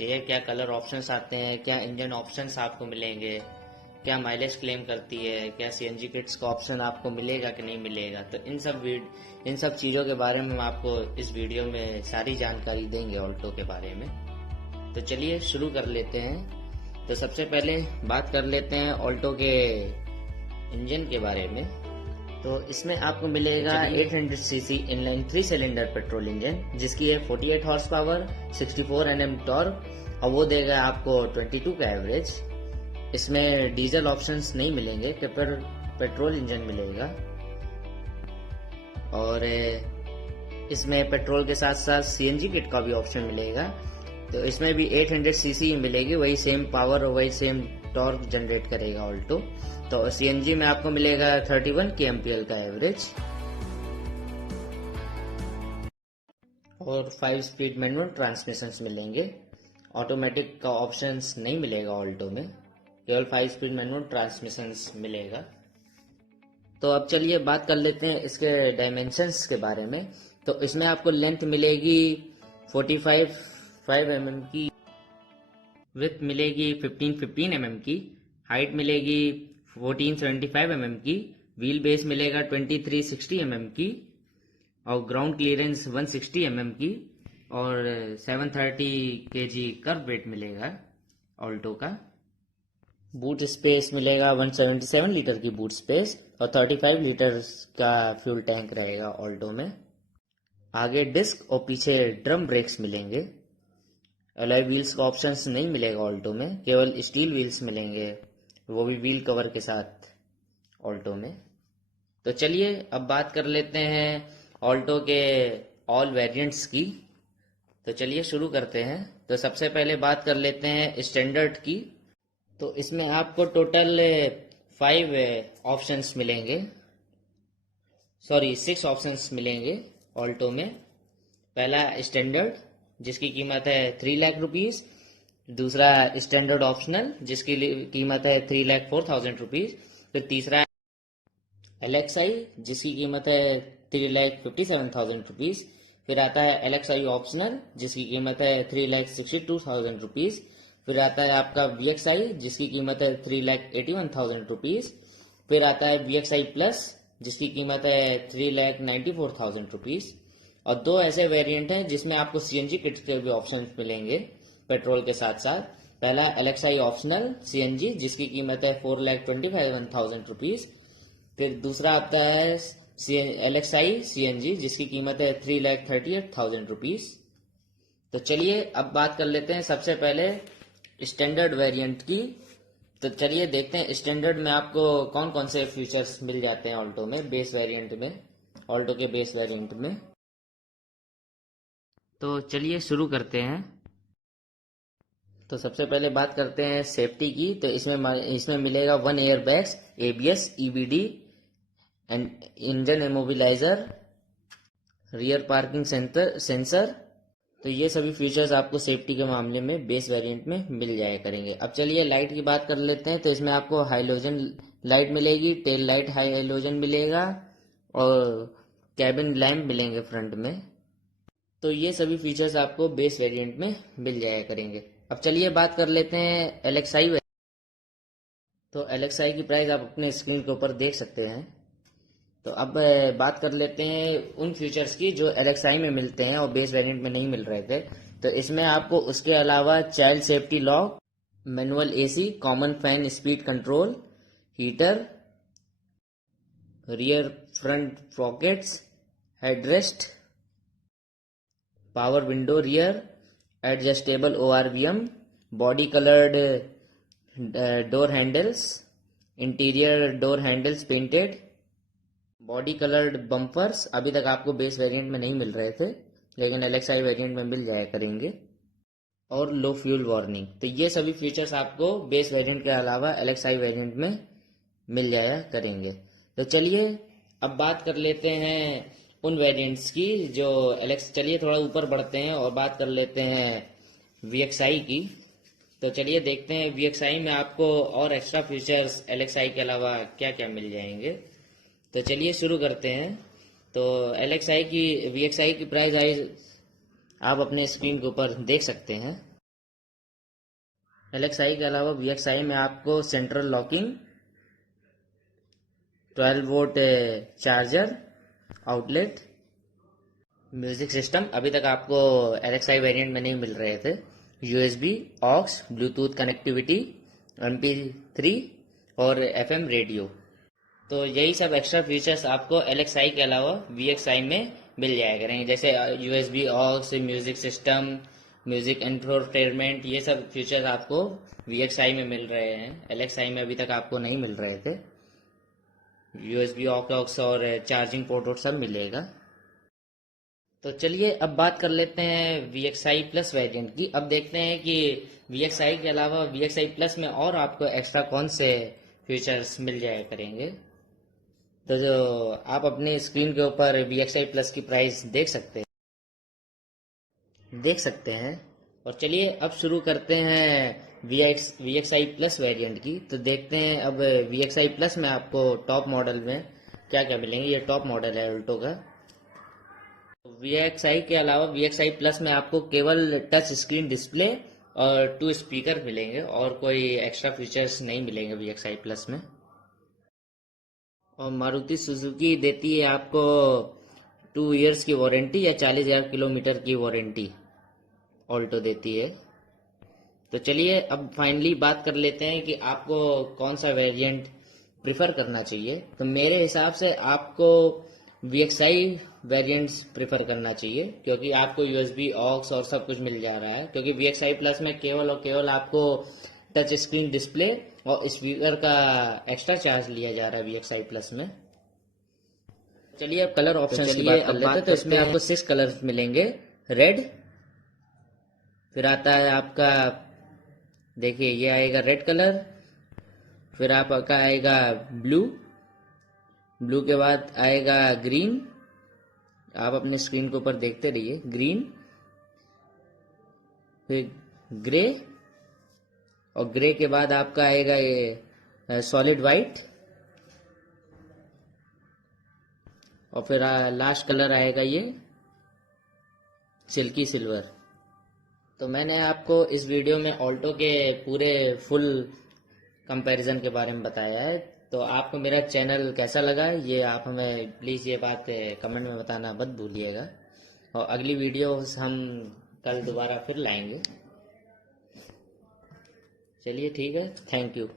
चाहिए, क्या colour options आते हैं, क्या इंजन ऑप्शंस आपको मिलेंगे, क्या माइलेज क्लेम करती है, क्या सीएनजी किट्स का ऑप्शन आपको मिलेगा कि नहीं मिलेगा। तो इन सब चीज़ों के बारे में हम आपको इस वीडियो में सारी जानकारी देंगे ऑल्टो के बारे में। तो चलिए शुरू कर लेते हैं। तो सबसे पहले बात कर लेते हैं ऑल्टो के इंजन के बारे में। तो इसमें आपको मिलेगा 800 CC inline 3 cylinder petrol engine, जिसकी है 48 हॉर्स पावर, 64 Nm टॉर्क, और वो देगा आपको 22 का एवरेज। इसमें डीजल ऑप्शंस नहीं मिलेंगे, पेट्रोल इंजन मिलेगा। और इसमें पेट्रोल के साथ साथ सीएनजी किट का भी ऑप्शन मिलेगा। तो इसमें भी 800 सीसी मिलेगी, वही सेम पावर और वही सेम टॉर्क जनरेट करेगा ऑल्टो। तो सीएनजी में आपको मिलेगा 31 kmpl का एवरेज, और 5 स्पीड मैनुअल ट्रांसमिशंस मिलेंगे। ऑटोमेटिक का ऑप्शंस नहीं मिलेगा ऑल्टो में, केवल 5 स्पीड मैनुअल ट्रांसमिशंस मिलेगा। तो अब चलिए बात कर लेते हैं इसके डायमेंशंस के बारे में। तो इसमें आपको लेंथ मिलेगी 45 mm की, विड्थ मिलेगी 15 mm की, हाइट मिलेगी 1475 mm की, व्हील बेस मिलेगा 2360 mm की, और ग्राउंड क्लियरेंस 160 mm की, और 730 kg कर्व वेट मिलेगा ऑल्टो का। बूट स्पेस मिलेगा 177 लीटर की बूट स्पेस, और 35 लीटर का फ्यूल टैंक रहेगा ऑल्टो में। आगे डिस्क और पीछे ड्रम ब्रेक्स मिलेंगे। अलॉय व्हील्स का ऑप्शंस नहीं मिलेगा ऑल्टो में, केवल स्टील व्हील्स मिलेंगे, वो भी व्हील कवर के साथ ऑल्टो में। तो चलिए अब बात कर लेते हैं ऑल्टो के ऑल वेरिएंट्स की। तो चलिए शुरू करते हैं। तो सबसे पहले बात कर लेते हैं स्टैंडर्ड की। तो इसमें आपको टोटल 6 ऑप्शंस मिलेंगे ऑल्टो में। पहला स्टैंडर्ड, जिसकी कीमत है 3 लाख रुपीज। दूसरा स्टैंडर्ड ऑप्शनल, जिसकी कीमत है 3,04,000 रुपीज। फिर तीसरा एलएक्सआई, जिसकी कीमत है 3,57,000 रुपीज। फिर आता है एलएक्सआई ऑप्शनल, जिसकी कीमत है 3,62,000 रुपीज। फिर आता है आपका वीएक्सआई, जिसकी कीमत है 3,81,000 रुपीज। फिर आता है वीएक्सआई प्लस, जिसकी कीमत है 3,94,000 रुपीज। और 2 ऐसे वेरिएंट हैं जिसमें आपको सीएनजी किट के भी ऑप्शन मिलेंगे पेट्रोल के साथ साथ। पहला एलएक्सआई ऑप्शनल सीएनजी, जिसकी कीमत है 4,25,000 रुपीज। फिर दूसरा आता है एलएक्सआई सीएनजी, जिसकी कीमत है 3,38,000 रुपीज। तो चलिए अब बात कर लेते हैं सबसे पहले स्टैंडर्ड वेरिएंट की। तो चलिए देखते हैं स्टैंडर्ड में आपको कौन कौन से फीचर्स मिल जाते हैं ऑल्टो में, बेस वेरिएंट में, ऑल्टो के बेस वेरिएंट में। तो चलिए शुरू करते हैं। तो सबसे पहले बात करते हैं सेफ्टी की। तो इसमें मिलेगा 1 air bags, ABS, EBD, and engine immobiliser, rear parking sensor. तो ये सभी फीचर्स आपको सेफ्टी के मामले में बेस वेरिएंट में मिल जाया करेंगे। अब चलिए लाइट की बात कर लेते हैं। तो इसमें आपको हाइलोजन लाइट मिलेगी, टेल लाइट हाइलोजन मिलेगा, और कैबिन लैम्प मिलेंगे फ्रंट में। तो ये सभी फीचर्स आपको बेस वेरिएंट में मिल जाया करेंगे। अब चलिए बात कर लेते हैं एलएक्सआई। तो एलएक्सआई की प्राइस आप अपने स्क्रीन के ऊपर देख सकते हैं। तो अब बात कर लेते हैं उन फीचर्स की जो एलएक्सआई में मिलते हैं और बेस वेरिएंट में नहीं मिल रहे थे। तो इसमें आपको उसके अलावा child safety lock, manual AC, common fan speed control, heater, rear front pockets, headrest, power window rear, adjustable ORVM, body coloured door handles, interior door handles painted, body coloured bumpers. अभी तक आपको बेस वेरिएंट में नहीं मिल रहे थे, लेकिन LXI variant में मिल जाया करेंगे, और लो फ्यूल वार्निंग। तो ये सभी फीचर्स आपको बेस वेरिएंट के अलावा एलएक्सआई वेरिएंट में मिल जाया करेंगे। तो चलिए अब बात कर लेते हैं उन वेरिएंट्स की जो चलिए थोड़ा ऊपर बढ़ते हैं और बात कर लेते हैं वीएक्सआई की। तो चलिए देखते हैं वीएक्सआई में आपको और एक्स्ट्रा फीचर्स एलएक्सआई के अलावा क्या क्या मिल जाएंगे। तो चलिए शुरू करते हैं। तो वीएक्सआई की प्राइस आप अपने स्क्रीन के ऊपर देख सकते हैं। LXI के अलावा VXI में आपको central locking, 12 volt charger outlet, music system अभी तक आपको LXI वेरिएंट में नहीं मिल रहे थे, USB, aux, Bluetooth connectivity, MP3 और FM रेडियो। तो यही सब एक्स्ट्रा फीचर्स आपको LXI के अलावा VXI में मिल जाया करेंगे, जैसे USB, aux, music system, music entertainment, ये सब फीचर्स आपको VXI में मिल रहे हैं, LXI में अभी तक आपको नहीं मिल रहे थे। USB, ऑक्स और चार्जिंग पोर्ट सब मिलेगा। तो चलिए अब बात कर लेते हैं VXI प्लस वेरिएंट की। अब देखते हैं कि VXI के अलावा VXI प्लस में और आपको एक्स्ट्रा कौन से फीचर्स मिल जाया करेंगे। तो जो आप अपने स्क्रीन के ऊपर VXI प्लस की प्राइस देख सकते हैं। और चलिए अब शुरू करते हैं VXI प्लस वेरिएंट की। तो देखते हैं अब VXI प्लस में आपको टॉप मॉडल में क्या क्या मिलेंगे। ये टॉप मॉडल है अल्टो का। VXI के अलावा VXI प्लस में आपको केवल टच स्क्रीन डिस्प्ले और 2 स्पीकर मिलेंगे और कोई एक्स्ट्रा फीचर्स नहीं मिलेंगे VXI प्लस में। और मारुति सुजुकी देती है आपको 2 इयर्स की वारंटी या 40,000 किलोमीटर की वारंटी ऑल्टो देती है। तो चलिए अब फाइनली बात कर लेते हैं कि आपको कौन सा वेरिएंट प्रिफर करना चाहिए। तो मेरे हिसाब से आपको VXI वेरिएंट्स प्रिफर करना चाहिए, क्योंकि आपको USB, ऑक्स और सब कुछ मिल जा रहा है। क्योंकि VXI प्लस में केवल और केवल आपको टच स्क्रीन डिस्प्ले और स्पीकर का एक्स्ट्रा चार्ज लिया जा रहा है VXI प्लस में। चलिए अब कलर ऑप्शन की बात कर लेते हैं। तो इसमें आपको 6 कलर्स मिलेंगे। रेड, फिर आता है आपका, देखिए ये आएगा रेड कलर, फिर आपका आएगा ब्लू, ब्लू के बाद आएगा ग्रीन, आप अपने स्क्रीन के ऊपर देखते रहिए, ग्रीन, फिर ग्रे, और ग्रे के बाद आपका आएगा ये सॉलिड वाइट, और फिर लास्ट कलर आएगा ये सिल्की सिल्वर। तो मैंने आपको इस वीडियो में ऑल्टो के पूरे फुल कंपैरिजन के बारे में बताया है। तो आपको मेरा चैनल कैसा लगा ये आप हमें प्लीज़ ये बात कमेंट में बताना मत भूलिएगा। और अगली वीडियो हम कल दोबारा फिर लाएंगे। चलिए ठीक है, थैंक यू।